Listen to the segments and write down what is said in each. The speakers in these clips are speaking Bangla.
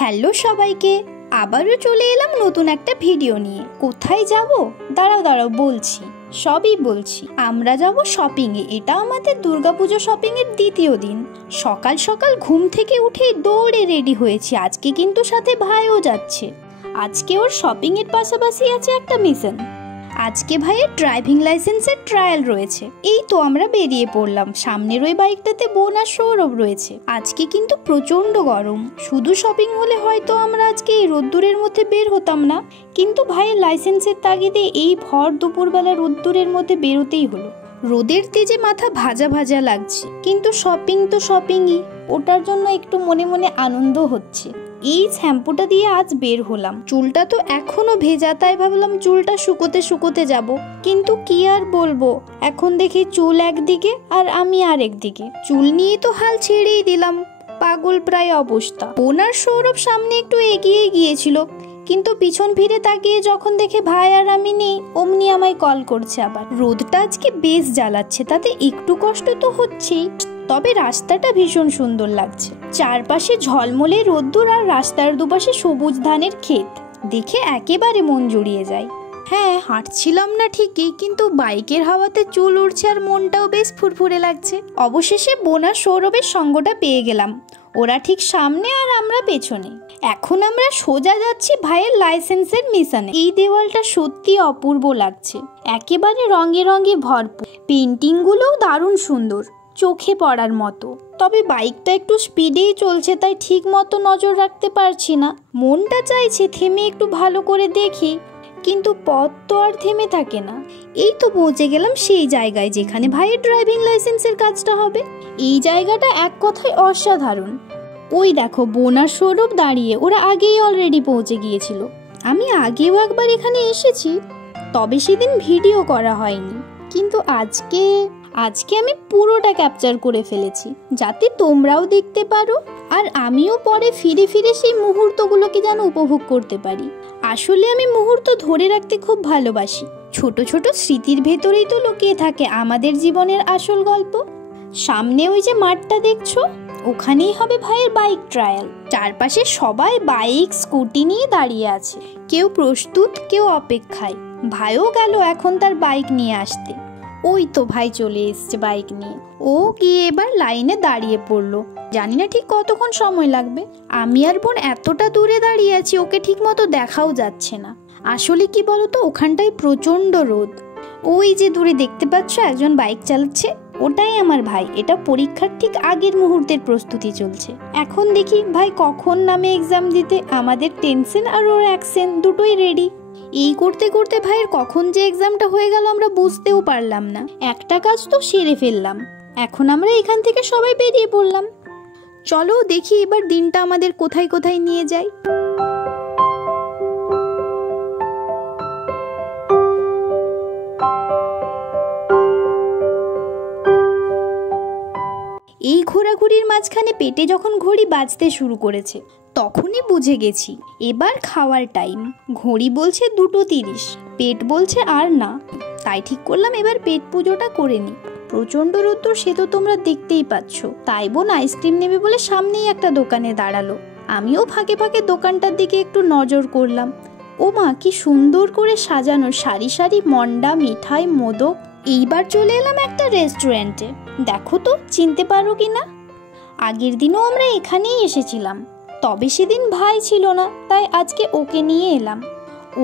হ্যালো সবাইকে, আবারও চলে এলাম নতুন একটা ভিডিও নিয়ে। কোথায় যাব? দাঁড়াও বলছি, সবই বলছি। আমরা যাব শপিংয়ে। এটা আমাদের দুর্গাপুজো শপিংয়ের দ্বিতীয় দিন। সকাল সকাল ঘুম থেকে উঠেই দৌড়ে রেডি হয়েছি। আজকে কিন্তু সাথে ভাইও যাচ্ছে। আজকে ওর শপিংয়ের পাশাপাশি আছে একটা মিশন। আজকে ভাইয়ের ড্রাইভিং লাইসেন্সের ট্রায়াল রয়েছে। এই তো আমরা বেরিয়ে পড়লাম। সামনের ওই বাইকটাতে বোন আর সৌরভ রয়েছে। আজকে কিন্তু প্রচন্ড গরম। শুধু শপিং হলে হয়তো আমরা আজকে এই রোদ্দুরের মধ্যে বের হতাম না, কিন্তু ভাইয়ের লাইসেন্সের তাগিদে এই ভর দুপুরবেলা রোদ্দুরের মধ্যে বেরোতেই হলো। রোদের তেজে মাথা ভাজা ভাজা লাগছে, কিন্তু শপিং তো শপিংই। ওটার জন্য একটু মনে মনে আনন্দ হচ্ছে। এই শ্যাম্পুটা দিয়ে আজ বের হলাম। চুলটা তো এখনো ভেজা, তাই ভাবলাম চুলটা শুকোতে যাব, কিন্তু কি আর বলবো, এখন দেখি চুল একদিকে আর আমি আর একদিকে। চুল নিয়ে তো হাল ছেড়েই দিলাম, পাগল প্রায় অবস্থা। ওনার সৌরভ সামনে একটু এগিয়ে গিয়েছিল, কিন্তু পিছন ফিরে তাকিয়ে যখন দেখে ভাই আর আমি নেই, অমনি আমায় কল করছে আবার। রোদটা আজকে বেশ জ্বালাচ্ছে, তাতে একটু কষ্ট তো হচ্ছেই, তবে রাস্তাটা ভীষণ সুন্দর লাগছে। চারপাশে ঝলমলে রোদ্দুর আর রাস্তার দুপাশে সবুজ ধানের ক্ষেত দেখে একেবারে মন জুড়িয়ে যায়। হ্যাঁ, হাঁটছিলাম না ঠিকই, কিন্তু বাইকের হাওয়াতে চুল উড়ছে আর মনটাও বেশ ফুরফুরে লাগছে। অবশেষে বোনার সৌরভের সঙ্গটা পেয়ে গেলাম। ওরা ঠিক সামনে আর আমরা পেছনে। এখন আমরা সোজা যাচ্ছি ভাইয়ের লাইসেন্সের মিশনে। এই দেওয়ালটা সত্যি অপূর্ব লাগছে, একেবারে রঙে রঙে ভরপুর। পেন্টিংগুলোও দারুণ সুন্দর, চোখে পড়ার মতো। তবে বাইকটা একটু স্পিডেই চলছে, তাই ঠিক মতো নজর রাখতে পারছি না। মনটা চাইছে থেমে একটু ভালো করে দেখি, কিন্তু পথ তো আর থেমে থাকে না। এই তো পৌঁছে গেলাম সেই জায়গায় যেখানে ভাইয়ের ড্রাইভিং লাইসেন্সের কাজটা হবে। এই জায়গাটা এক কথায় অসাধারণ। ওই দেখো বোন আর সৌরভ দাঁড়িয়ে, ওরা আগেই অলরেডি পৌঁছে গিয়েছিল। আমি আগেও একবার এখানে এসেছি, তবে সেদিন ভিডিও করা হয়নি, কিন্তু আজকে আমি পুরোটা ক্যাপচার করে ফেলেছি, যাতে তোমরাও দেখতে পারো আর আমিও পরে ফিরে ফিরে সেই মুহূর্তগুলোকে যেন উপভোগ করতে পারি। আসলে আমি মুহূর্ত ধরে রাখতে খুব ভালোবাসি। ছোট ছোট স্মৃতির ভেতরেই তো লুকিয়ে থাকে আমাদের জীবনের আসল গল্প। সামনে ওই যে মাঠটা দেখছো, ওখানেই হবে ভাইয়ের বাইক ট্রায়াল। চারপাশে সবাই বাইক স্কুটি নিয়ে দাঁড়িয়ে আছে, কেউ প্রস্তুত, কেউ অপেক্ষায়। ভাইও গেল এখন তার বাইক নিয়ে আসতে। ওই তো ভাই চলে এসছে বাইক নিয়ে। ও গিয়ে এবার লাইনে দাঁড়িয়ে পড়লো। জানি না ঠিক কতক্ষণ সময় লাগবে। আমি আর বোন এতটা দূরে দাঁড়িয়ে আছি, ওকে ঠিক মতো দেখাও যাচ্ছে না। আসলে কি বলতো, ওখানটায় প্রচন্ড রোদ। ওই যে দূরে দেখতে পাচ্ছ একজন বাইক চালাচ্ছে, ওটাই আমার ভাই। এটা পরীক্ষার ঠিক আগের মুহূর্তের প্রস্তুতি চলছে। এখন দেখি ভাই কখন নামে এক্সাম দিতে। আমাদের টেনশন আর ওর অ্যাকশন দুটোই রেডি। এই করতে করতে ভাইয়ের কখন যে এক্সামটা হয়ে গেল আমরা বুঝতেও পারলাম না। একটা কাজ তো সেরে ফেললাম। এখন আমরা এখান থেকে সবাই বেরিয়ে পড়লাম। চলো দেখি এবার দিনটা আমাদের কোথায় কোথায় নিয়ে যায়। এই ঘোরাঘুরির মাঝখানে পেটে যখন ঘড়ি বাজতে শুরু করেছে, তখনই বুঝে গেছি এবার খাওয়ার টাইম। ঘড়ি বলছে 2:30, পেট বলছে আর না। তাই ঠিক করলাম এবার পেট পুজোটা করে নি। প্রচন্ড রোদ্দুর, সে তো তোমরা দেখতেই পাচ্ছ। তাই বোন আইসক্রিম নেবে বলে সামনেই একটা দোকানে দাঁড়ালো। আমিও ফাঁকে ফাঁকে দোকানটার দিকে একটু নজর করলাম। ও মা, কি সুন্দর করে সাজানো, সারি সারি মন্ডা, মিঠাই, মোদক। এইবার চলে এলাম একটা রেস্টুরেন্টে। দেখো তো চিনতে পারো কিনা। আগের দিনও আমরা এখানেই এসেছিলাম, তবে সেদিন ভাই ছিল না, তাই আজকে ওকে নিয়ে এলাম।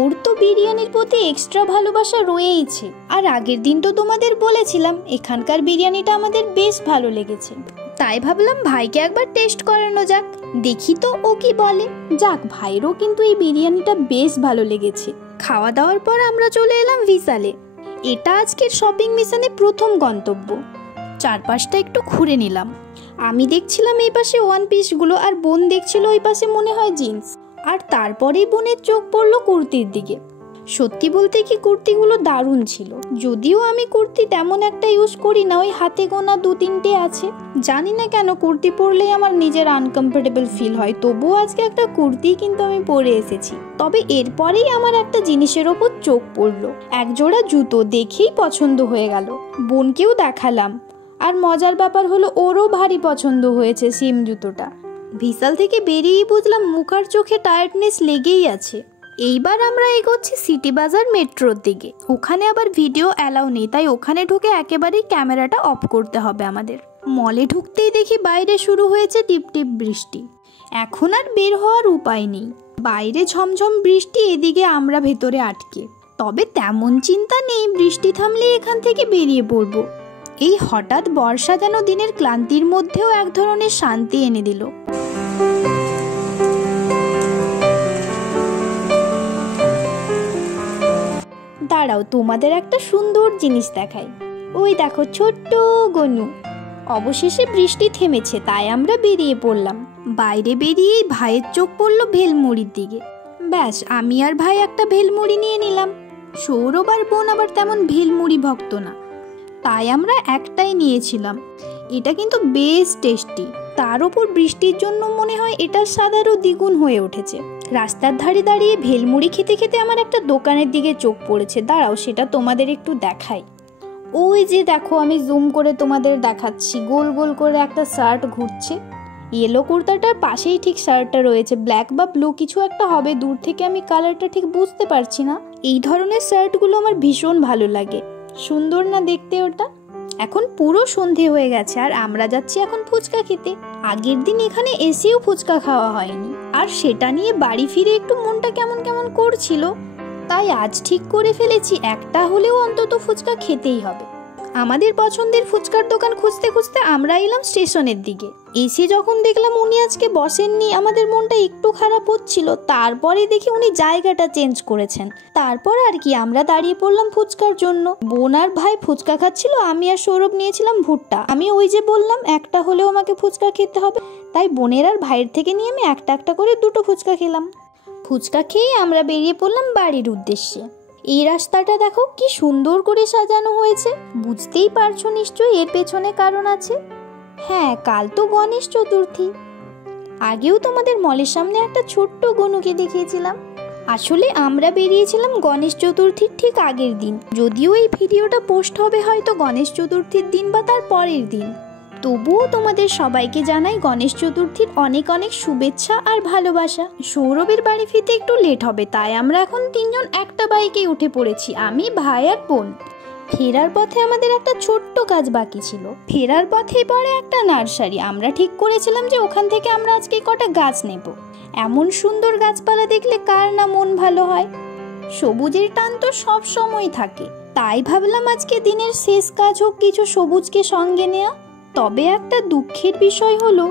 ওর তো বিরিয়ানির প্রতি এক্সট্রা ভালোবাসা রয়েইছে। আর আগের দিন তো তোমাদের বলেছিলাম এখানকার বিরিয়ানিটা আমাদের বেশ ভালো লেগেছে, তাই ভাবলাম ভাইকে একবার টেস্ট করানো যাক। দেখি তো ও কি বলে। যাক, ভাইয়েরও কিন্তু এই বিরিয়ানিটা বেশ ভালো লেগেছে। খাওয়া দাওয়ার পর আমরা চলে এলাম বিশালে। এটা আজকের শপিং মিশনে প্রথম গন্তব্য। চারপাশটা একটু ঘুরে নিলাম। আমি দেখছিলাম এই পাশে ওয়ান পিসগুলো, আর বোন দেখছিল ওই পাশে মনে হয় জিন্স। আর তারপরেই বোনের চোখ পড়লো কুর্তির দিকে। সত্যি বলতে কি কুর্তিগুলো দারুণ ছিল। যদিও আমি কুর্তি তেমন একটা ইউজ করি না, ওই হাতে গোনা 2-3টে আছে। জানি না কেন কুর্তি পরলেই আমার নিজের আনকমফোর্টেবল ফিল হয়। তবুও আজকে একটা কুর্তি কিন্তু আমি পরে এসেছি। তবে এরপরেই আমার একটা জিনিসের ওপর চোখ পড়লো। একজোড়া জুতো দেখেই পছন্দ হয়ে গেল। বোনকেও দেখালাম, আর মজার ব্যাপার হলো ওরও ভারী পছন্দ হয়েছে সিম জুতোটা। ভিসাল থেকে বেরিয়েই বুঝলাম মুখ আর চোখে টায়ার্ডনেস লেগেই আছে। এইবার আমরা এগোচ্ছি সিটি বাজার মেট্রোর দিকে। ওখানে আবার ভিডিও অ্যালাউ নেই, তাই ওখানে ঢুকে একেবারেই ক্যামেরাটা অফ করতে হবে আমাদের। মলে ঢুকতেই দেখি বাইরে শুরু হয়েছে টিপ টিপ বৃষ্টি। এখন আর বের হওয়ার উপায় নেই, বাইরে ঝমঝম বৃষ্টি, এদিকে আমরা ভেতরে আটকে। তবে তেমন চিন্তা নেই, বৃষ্টি থামলে এখান থেকে বেরিয়ে পড়ব। এই হঠাৎ বর্ষা যেন দিনের ক্লান্তির মধ্যেও এক ধরনের শান্তি এনে দিল। দাঁড়াও, তোমাদের একটা সুন্দর জিনিস দেখাই। ওই দেখো ছোট্ট গনু। অবশেষে বৃষ্টি থেমেছে, তাই আমরা বেরিয়ে পড়লাম। বাইরে বেরিয়েই ভাইয়ের চোখ পড়ল ভেলমুড়ির দিকে। ব্যাস, আমি আর ভাই একটা ভেলমুড়ি নিয়ে নিলাম। সৌরভ আর বোন আবার তেমন ভেলমুড়ি ভক্ত না, তাই আমরা একটাই নিয়েছিলাম। এটা কিন্তু বেশ টেস্টি, তার উপর বৃষ্টির জন্য মনে হয় এটার স্বাদ আরও দ্বিগুণ হয়ে উঠেছে। রাস্তার ধারে দাঁড়িয়ে ভেলমুড়ি খেতে খেতে আমার একটা দোকানের দিকে চোখ পড়েছে। দাঁড়াও, সেটা তোমাদের একটু দেখাই। ওই যে দেখো, আমি জুম করে তোমাদের দেখাচ্ছি, গোল গোল করে একটা শার্ট ঘুরছে। ইয়েলো কুর্তাটার পাশেই ঠিক শার্টটা রয়েছে, ব্ল্যাক বা ব্লু কিছু একটা হবে, দূর থেকে আমি কালারটা ঠিক বুঝতে পারছি না। এই ধরনের শার্টগুলো আমার ভীষণ ভালো লাগে, সুন্দর না দেখতে ওটা। এখন পুরো সন্ধে হয়ে গেছে আর আমরা যাচ্ছি এখন ফুচকা খেতে। আগের দিন এখানে এসেও ফুচকা খাওয়া হয়নি, আর সেটা নিয়ে বাড়ি ফিরে একটু মনটা কেমন কেমন করছিল, তাই আজ ঠিক করে ফেলেছি একটা হলেও অন্তত ফুচকা খেতেই হবে। আমাদের পছন্দের ফুচকার দোকান খুঁজতে খুঁজতে আমরা এলাম স্টেশনের দিকে। এসে যখন দেখলাম উনি আজকে বসেননি, আমাদের মনটা একটু খারাপ হচ্ছিল। তারপরে দেখি উনি জায়গাটা চেঞ্জ করেছেন। তারপর আর কি, আমরা দাঁড়িয়ে পড়লাম ফুচকার জন্য। বোন আর ভাই ফুচকা খাচ্ছিল, আমি আর সৌরভ নিয়েছিলাম ভুট্টা। আমি ওই যে বললাম একটা হলেও আমাকে ফুচকা খেতে হবে, তাই বোনের আর ভাইয়ের থেকে নিয়ে আমি একটা একটা করে দুটো ফুচকা খেলাম। ফুচকা খেয়ে আমরা বেরিয়ে পড়লাম বাড়ির উদ্দেশ্যে। এই রাস্তাটা দেখো কি সুন্দর করে সাজানো হয়েছে, বুঝতেই পারছো নিশ্চয়ই এর পেছনে কারণ আছে। হ্যাঁ, কাল তো গণেশ চতুর্থী। আগেও তোমাদের মলের সামনে একটা ছোট্ট গনুকে দেখিয়েছিলাম। আসলে আমরা বেরিয়েছিলাম গণেশ চতুর্থীর ঠিক আগের দিন, যদিও এই ভিডিওটা পোস্ট হবে হয়তো গণেশ চতুর্থীর দিন বা তার পরের দিন। তবুও তোমাদের সবাইকে জানাই গণেশ চতুর্থীর অনেক অনেক শুভেচ্ছা আর ভালোবাসা। সৌরভের বাড়ি ফিরতে একটু লেট হবে, তাই আমরা এখন তিনজন একটা বাইকে উঠে পড়েছি, আমি, ভাই আর বোন। ফেরার পথে আমাদের একটা ছোট্ট কাজ বাকি ছিল। ফেরার পথে পড়ে একটা নার্সারি। আমরা ঠিক করেছিলাম যে ওখান থেকে আমরা আজকে কটা গাছ নেব। এমন সুন্দর গাছপালা দেখলে কার না মন ভালো হয়। সবুজের টান তো সব সময় থাকে, তাই ভাবলাম আজকে দিনের শেষ কাজ হোক কিছু সবুজকে সঙ্গে নেওয়া। তবে একটা দুঃখের বিষয় হলো,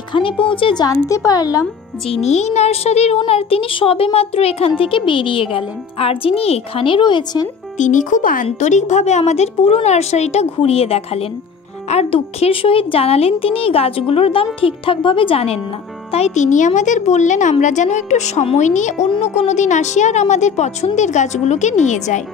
এখানে পৌঁছে জানতে পারলাম যিনি এই নার্সারির ওনার তিনি সবেমাত্র এখান থেকে বেরিয়ে গেলেন। আর যিনি এখানে রয়েছেন তিনি খুব আন্তরিকভাবে আমাদের পুরো নার্সারিটা ঘুরিয়ে দেখালেন, আর দুঃখের সহিত জানালেন তিনি এই গাছগুলোর দাম ঠিকঠাকভাবে জানেন না। তাই তিনি আমাদের বললেন আমরা যেন একটু সময় নিয়ে অন্য কোনো দিন আসি আর আমাদের পছন্দের গাছগুলোকে নিয়ে যাই।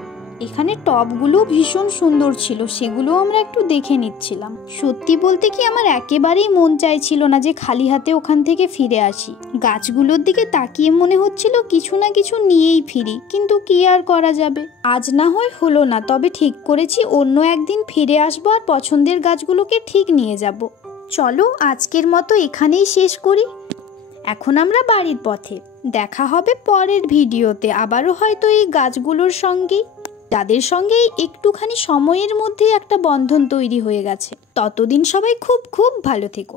এখানে টবগুলো ভীষণ সুন্দর ছিল, সেগুলো আমরা একটু দেখে নিচ্ছিলাম। সত্যি বলতে কি আমার একেবারেই মন চাইছিল না যে খালি হাতে ওখান থেকে ফিরে আসি। গাছগুলোর দিকে তাকিয়ে মনে হচ্ছিল কিছু না কিছু নিয়েই ফিরি, কিন্তু কি আর করা যাবে। আজ না হয় হলো না, তবে ঠিক করেছি অন্য একদিন ফিরে আসবো আর পছন্দের গাছগুলোকে ঠিক নিয়ে যাব। চলো আজকের মতো এখানেই শেষ করি। এখন আমরা বাড়ির পথে। দেখা হবে পরের ভিডিওতে, আবারও হয়তো এই গাছগুলোর সঙ্গেই, যাদের সঙ্গে একটুখানি সময়ের মধ্যে একটা বন্ধন তৈরি হয়ে গেছে। ততদিন সবাই খুব খুব ভালো থেকো।